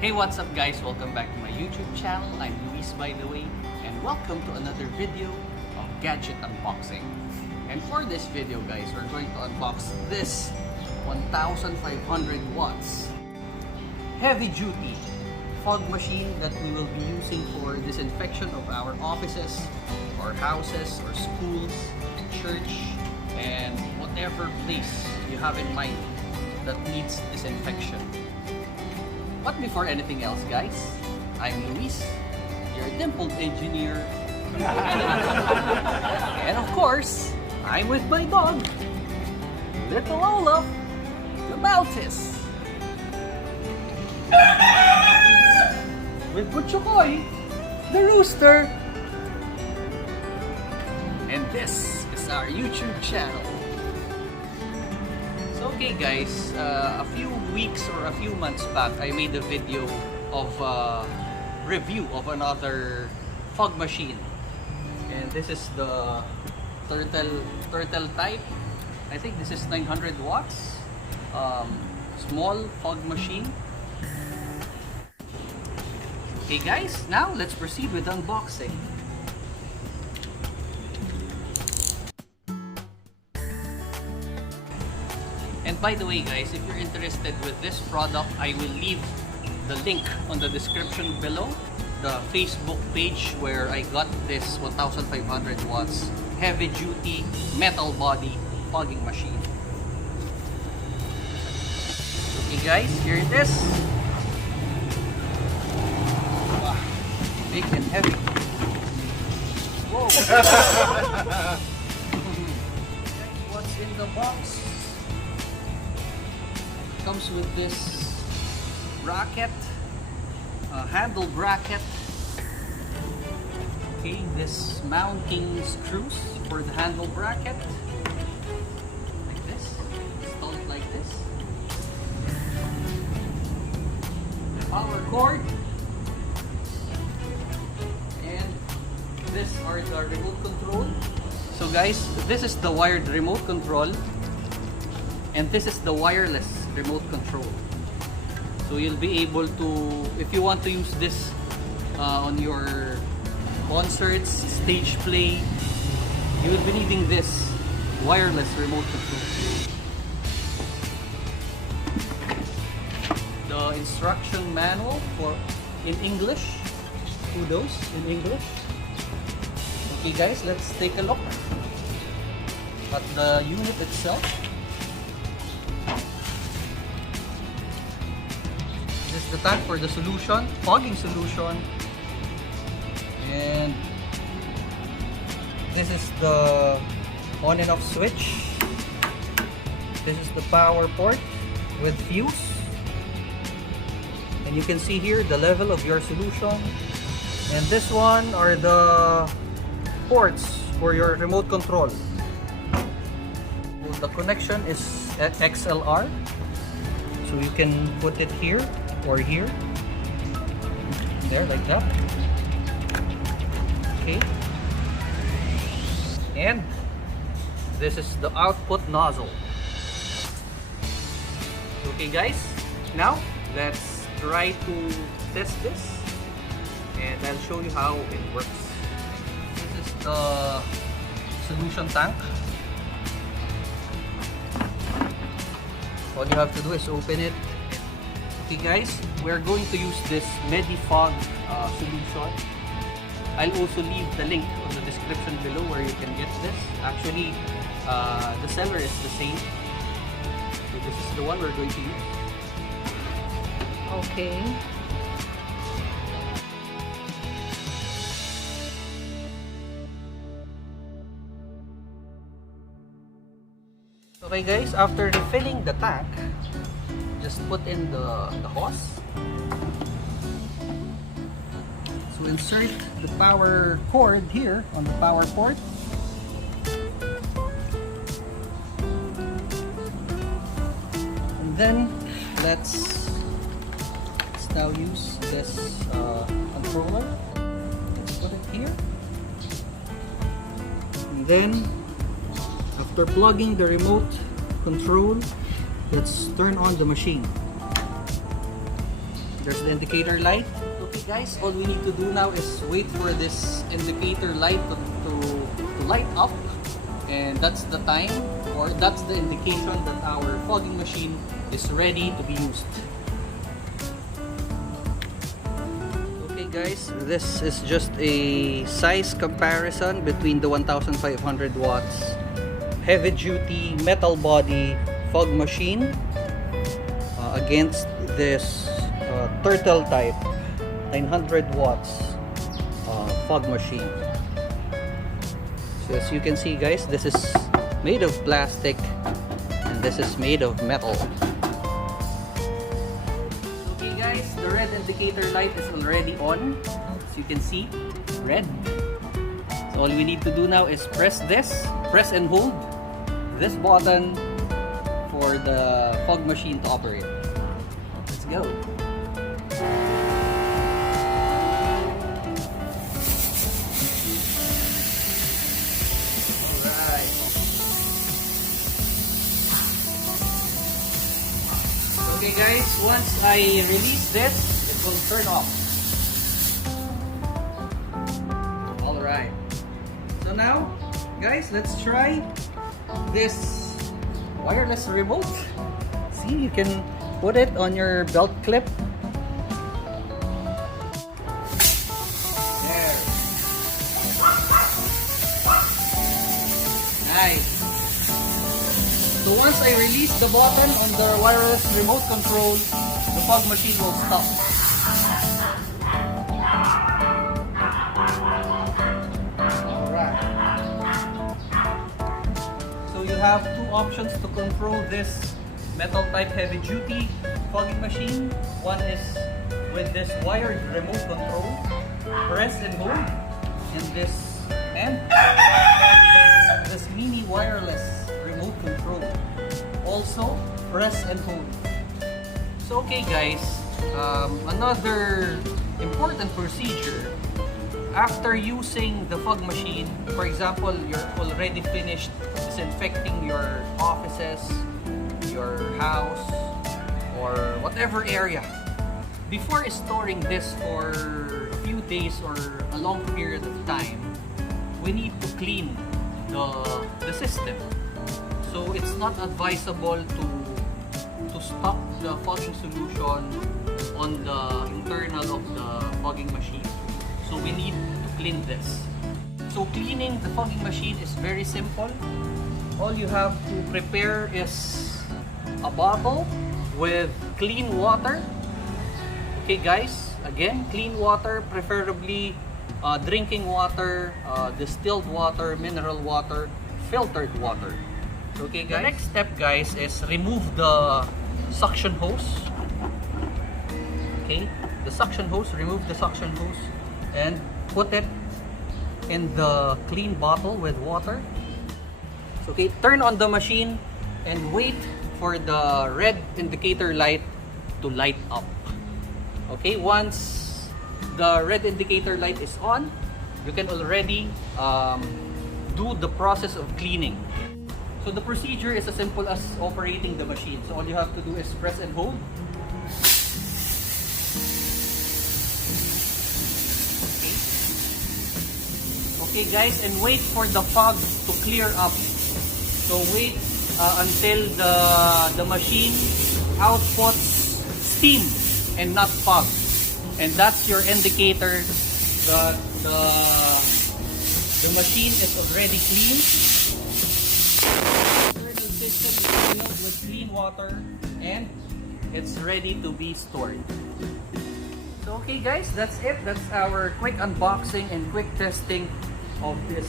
Hey, what's up guys? Welcome back to my YouTube channel. I'm Luis, by the way, and welcome to another video of gadget unboxing. And for this video guys, we're going to unbox this 1500 watts heavy duty fog machine that we will be using for disinfection of our offices, or houses, or schools, church, and whatever place you have in mind that needs disinfection. But before anything else guys, I'm Luis, your dimpled engineer. And of course, I'm with my dog, little Olaf, the Maltese. With Butchokoy, the rooster. And this is our YouTube channel. So okay guys, a few weeks or a few months back, I made a video of review of another fog machine. And this is the turtle type. I think this is 900 watts. Small fog machine. Okay guys, now let's proceed with unboxing. And by the way guys, if you're interested with this product, I will leave the link on the description below, the Facebook page where I got this 1500 watts heavy duty metal body fogging machine. Okay guys, here it is. Wow, big and heavy. Whoa! What's in the box? Comes with this bracket, handle bracket. Okay, this mounting screws for the handle bracket, like this, installed like this. The power cord, and this are the remote control. So guys, this is the wired remote control, and this is the wireless remote control. So you'll be able to, if you want to use this on your concerts, stage play, you will be needing this wireless remote control. The instruction manual for in English, kudos in English. Okay guys, let's take a look at the unit itself. This is the tank for the solution, fogging solution, and this is the on and off switch. This is the power port with fuse, and you can see here the level of your solution. And this one are the ports for your remote control. The connection is at XLR, so you can put it here or here, there, like that. Okay, and this is the output nozzle. Okay guys, now let's try to test this, and I'll show you how it works. This is the solution tank. All you have to do is open it. Okay guys, we're going to use this Medifog solution. I'll also leave the link on the description below where you can get this. Actually, the seller is the same. So this is the one we're going to use. Okay. Okay guys, after refilling the tank, just put in the hose. So insert the power cord here on the power port. And then let's now use this controller. Let's put it here. And then after plugging the remote control, let's turn on the machine. There's the indicator light. Okay guys, all we need to do now is wait for this indicator light to light up, and that's the time, or that's the indication that our fogging machine is ready to be used. Okay guys, this is just a size comparison between the 1500 watts heavy duty metal body fog machine against this turtle type 900 watts fog machine. So as you can see guys, this is made of plastic and this is made of metal. Okay guys, the red indicator light is already on. As you can see, red. So all we need to do now is press and hold this button for the fog machine to operate. Let's go. Alright. Okay guys, once I release this, it will turn off. Alright. So now, guys, let's try this wireless remote. See, you can put it on your belt clip. There. Nice. So once I release the button on the wireless remote control, the fog machine will stop. You have two options to control this metal type heavy duty fogging machine. One is with this wired remote control, press and hold, and this mini wireless remote control, also press and hold. So okay guys, another important procedure after using the fog machine. For example, you're already finished disinfecting your offices, your house, or whatever area. Before storing this for a few days or a long period of time, we need to clean the system. So it's not advisable to stock the fogging solution on the internal of the fogging machine. So we need to clean this. So cleaning the fogging machine is very simple. All you have to prepare is a bottle with clean water. Okay guys, again, clean water, preferably drinking water, distilled water, mineral water, filtered water. Okay guys, the next step guys is remove the suction hose. Okay, the suction hose, remove the suction hose and put it in the clean bottle with water. So, okay, turn on the machine and wait for the red indicator light to light up. Okay, once the red indicator light is on, you can already do the process of cleaning. So the procedure is as simple as operating the machine. So all you have to do is press and hold. Okay guys, and wait for the fog to clear up. So wait until the machine outputs steam and not fog. And that's your indicator that the machine is already clean. The system is filled with clean water and it's ready to be stored. So okay guys, that's it. That's our quick unboxing and quick testing of this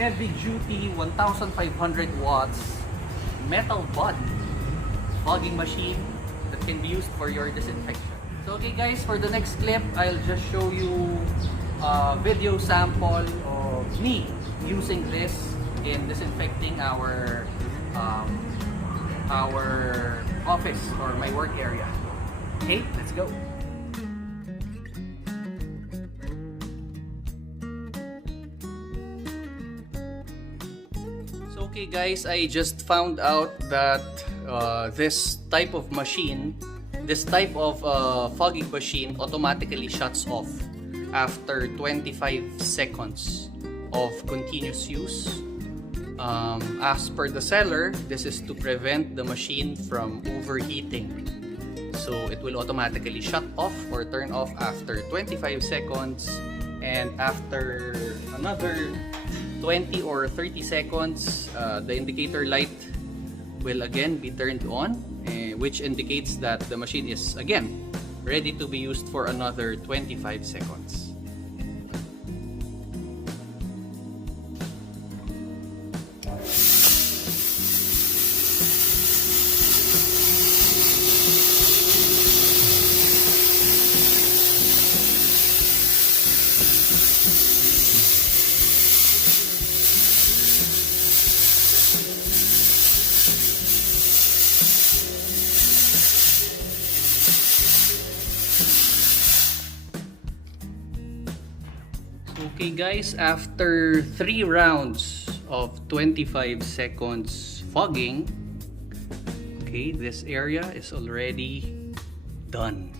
heavy duty 1500 watts metal body fogging machine that can be used for your disinfection. So okay guys, for the next clip, I'll just show you a video sample of me using this in disinfecting our office or my work area. Okay, let's go. Okay guys, I just found out that this type of machine This type of fogging machine automatically shuts off after 25 seconds of continuous use. As per the seller, this is to prevent the machine from overheating. So it will automatically shut off or turn off after 25 seconds, and after another 20 or 30 seconds, the indicator light will again be turned on, which indicates that the machine is again ready to be used for another 25 seconds. Okay guys, after 3 rounds of 25 seconds fogging, okay, this area is already done.